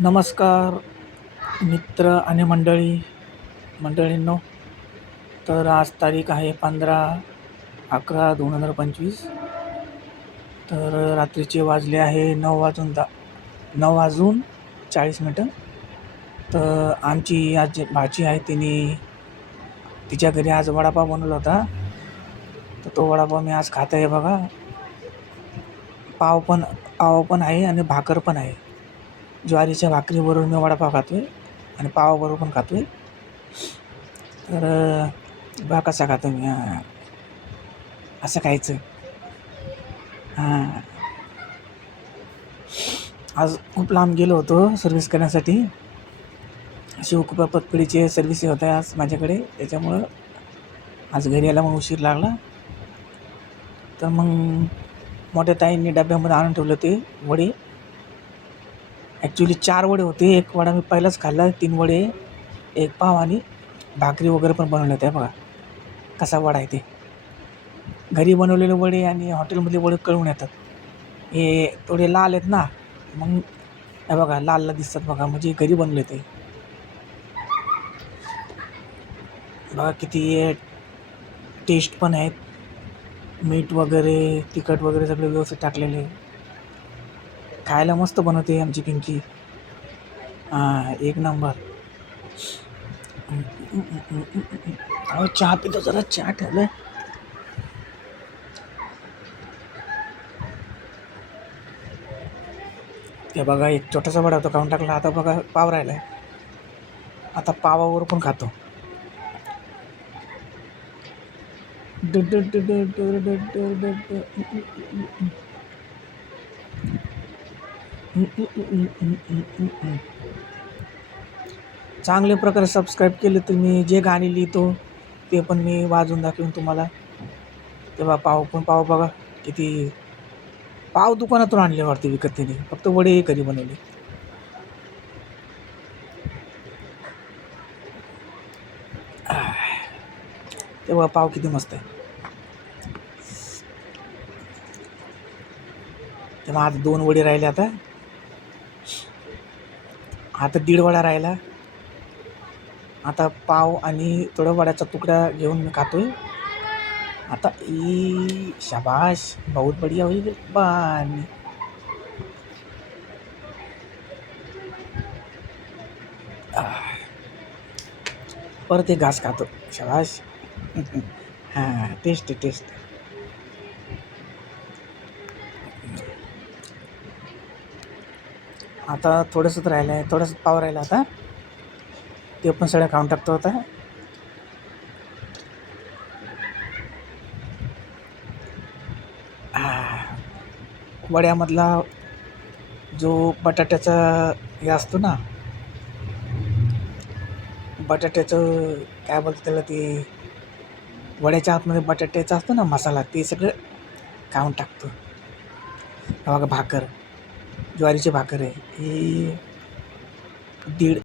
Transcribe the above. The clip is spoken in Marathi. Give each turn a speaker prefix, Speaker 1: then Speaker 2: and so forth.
Speaker 1: नमस्कार मित्र आणि मंडळी मंडळींनो. तर आज तारीख आहे पंधरा अकरा दोन हजार पंचवीस. तर रात्रीचे वाजले आहे नऊ वाजून दा नऊ वाजून चाळीस मिनटं. तर आमची आज जी भाची आहे तिने तिच्या घरी आज वडापाव बनवला होता. तर तो वडापाव मी आज खात आहे बघा. पाव पण पाव पण आहे आणि भाकर पण आहे. ज्वारीच्या भाकरीबरोबर मी वडापाव खातो आहे आणि पावाबरोबर पण खातो आहे तर बा कसा खातो मी? हां. असं खायचं. हां. आज खूप लांब गेलो होतो सर्व्हिस करण्यासाठी. शिवकृपा पतपिढीचे सर्व्हिस होत आहे आज माझ्याकडे. त्याच्यामुळं आज घरी यायला मग उशीर लागला. तर मग मोठ्या ताईंनी डब्यामध्ये आणून ठेवलं ते वडे. ॲक्च्युली चार वडे होते. एक वडा मी पहिलाच खाल्ला तीन वडे एक पाव आणि भाकरी वगैरे पण बनवले होते बघा. कसा वडा आहे ते. घरी बनवलेले वडे आणि हॉटेलमधले वडे कळून येतात. हे थोडे लाल आहेत ना मग हे बघा लालला दिसतात बघा म्हणजे घरी बनले ते. बघा किती टेस्ट पण आहेत. मीठ वगैरे तिखट वगैरे सगळे व्यवस्थित टाकलेले. खायला मस्त बनवते आमची पिंकी. हां एक नंबर. अहो चहा पितो जरा चहा ठेवलाय. ते बघा एक छोटासा वडा होता खाऊन टाकला. आता बघा पाव आहे आता पावावर पण खातो. चांगल्या प्रकारे सबस्क्राईब केले तर मी जे गाणी लिहितो ते पण मी वाजून दाखवेन तुम्हाला. तेव्हा पाव पण पाव बघा किती पाव दुकानातून आणले वाटते विकत त्याने फक्त वडे घरी बनवले. तेव्हा पाव किती मस्त आहे. तेव्हा आज दोन वडे राहिले आता. आता दीड वडा राहिला. आता पाव आणि थोडा वड्याचा तुकडा घेऊन मी खातो आहे आता ई शाबाश बहुत बढिया होईल पाणी परत एक घास खातो. शाबाश हां टेस्ट टेस्ट. आता थोडंसंच राहिलं आहे थोडंसं पाव राहिला आता. ते पण सगळं खाऊन टाकतो आता. वड्यामधला जो बटाट्याचा हे असतो ना बटाट्याचं काय बोलतं त्याला ते वड्याच्या आतमध्ये बटाट्याचं असतो ना मसाला ते सगळं खाऊन टाकतो. बघा भाकर. ज्वारीची भाकर आहे. ही दीड